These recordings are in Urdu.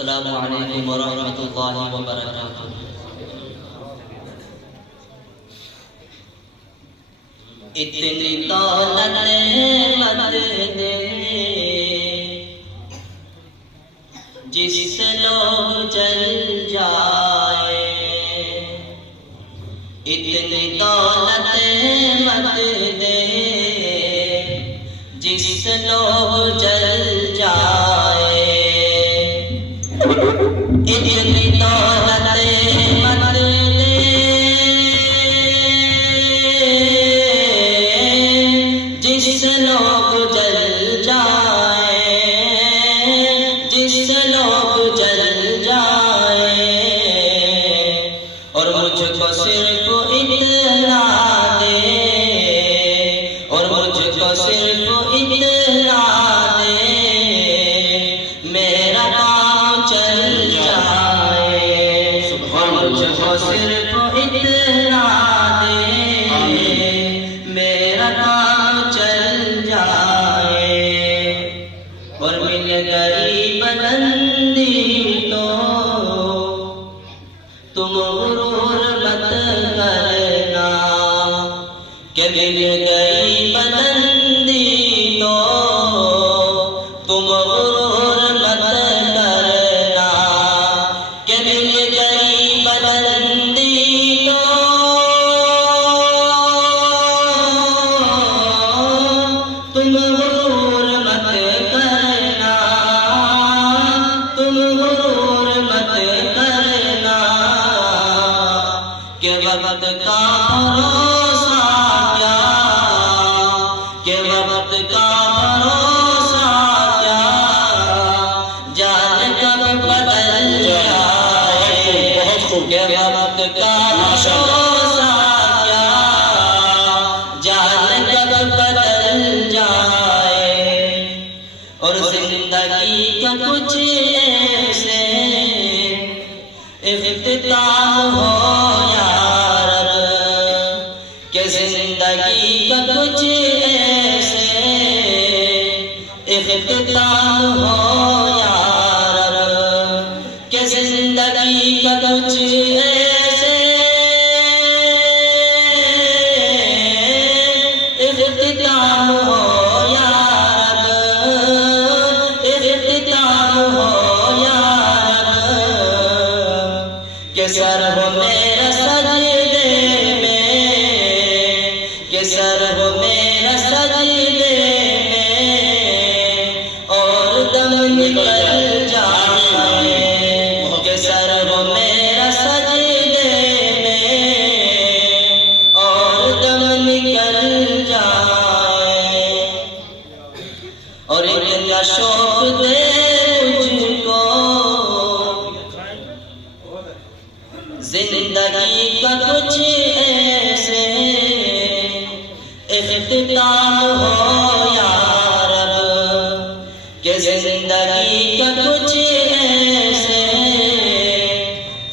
السلام علیکم ورحمۃ اللہ وبرکاتہ۔ اتنی دولت مت دے جس سے لوگ جل جائے، اتنی دولت مت دے جس سے لوگ جل جائے، اتنی دولت مت دے جس سے لوگ جل جائے، جس سے لوگ جل جائے، اور مجھ کو صرف اتنا دے، اور مجھ کو صرف اتنا دے، میرا کام چل جائے، اور مجھ کو صرف اتنا دے، میرا کام چل جائے، اور مل گئی بلندی تو تم غرور مت کرنا، کہ مل گئی بلندی تو تم غرور مت کرنا، کہ مل گئی بلندی تو تم غرور مت کرنا، تم غرور مت کرنا، کہ وقت کا بھروسہ کیا، کہ وقت کا بھروسہ کیا، جان کب بدل جائے، کہ وقت کا بھروسہ کیا، جان کب بدل جائے، اور زندگی کا کچھ ایسے اختتام ہو یا رب، کہ زندگی کا کچھ ایسے اختتام ہو یا رب، کہ زندگی کا کچھ ایسے اختتام ہو یا رب، اختتام ہو یا رب، کہ سر ہو میرا سجدے میں، کہ سر ہو میرا سجدے میں، اور دم نکل جائے، کہ سر ہو میرا سجدے میں، اور دم نکل جائے، اور اتنا شوق دے مجھ کو زندگی کا کچھ ایسے اختتام ہو یا رب، کہ زندگی کا کچھ ایسے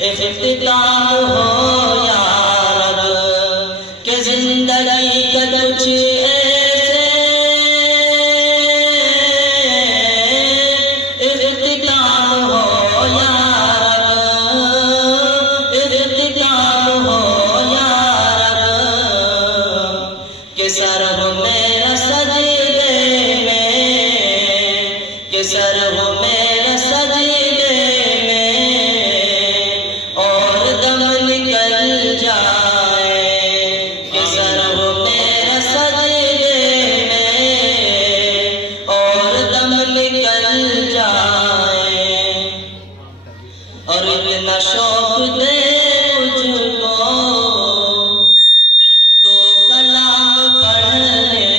اختتام ہو یا رب، کہ زندگی کا کچھ ایسے اختتام ہو یا رب، اختتام ہو یا رب، کہ سر ہو میرا سجدے میں، کہ سر ہو میرا سجدے میں، اور دم نکل جائے، کہ سر ہو میرا سجدے میں، اور دم نکل جائے، اور اتنا شوق دے مجھ کو تو کلام پڑھنے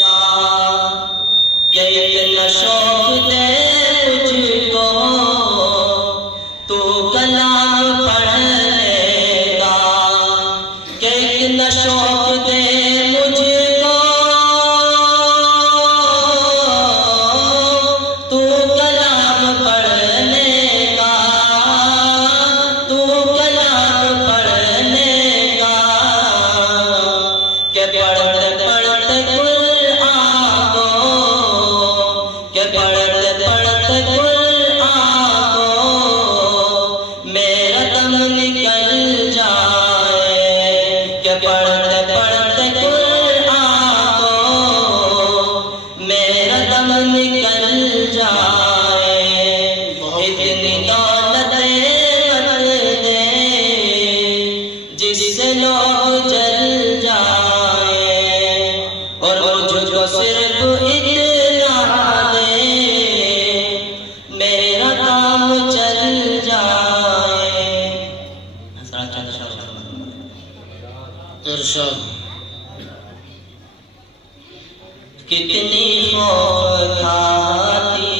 کا، کہ اتنا شوق دے مجھ میرا دم نکل جائے، اتنی دولت مت دے جس سے لوگ جل جائے، اور مجھ کو صرف اتنا دے میرا کام چل جائے۔ ارشاد کتنی خوف کھاتی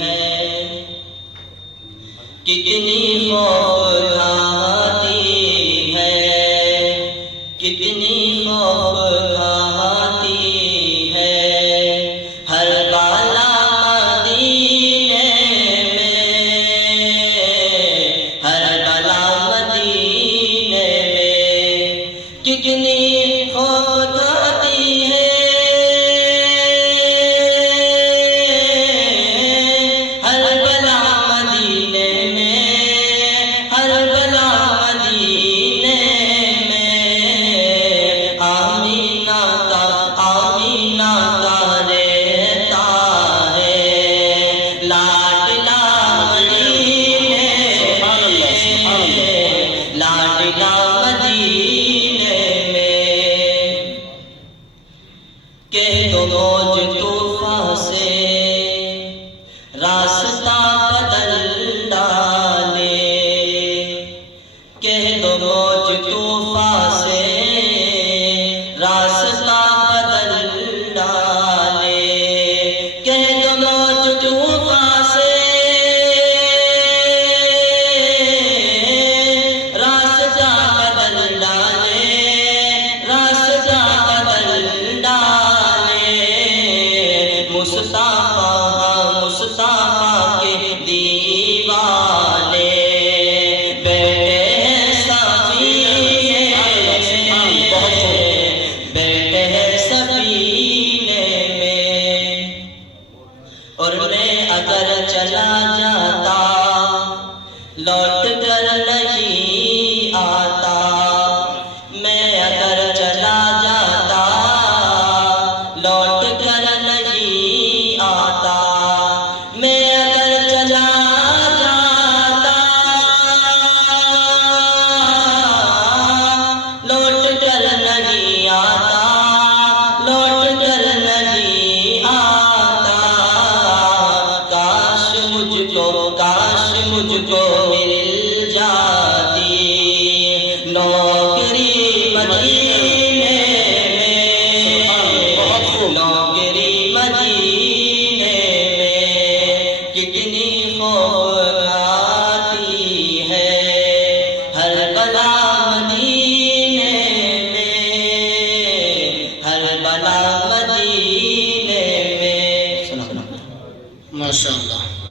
ہے، کتنی خوف کھاتی ہے، کتنی خوف کھاتی ہے، ہر بالا مدینے میں، ہر بالا مدینے میں، کتنی خوف کھاتی ہے، کہ تو موج طوفان سے راستہ بدل ڈالے، کہ تو موج طوفان سے راستہ بدل ڈالے، کہ تو موج طوفان سے راستہ بدل ڈالے، راستہ بدل ڈالے، مصطفیٰ کے دیوانے بیٹھے ہیں سفینے، بیٹھے ہیں سفینے میں، اور میں اگر چلا جاتا لوٹ کر نہیں آتا، میں اگر چلا جاتا لوٹ کر نہیں آتا، میں اگر چلا جاتا لوٹ کر نہیں آتا، لوٹ کر نہیں آتا، کاش مجھ کو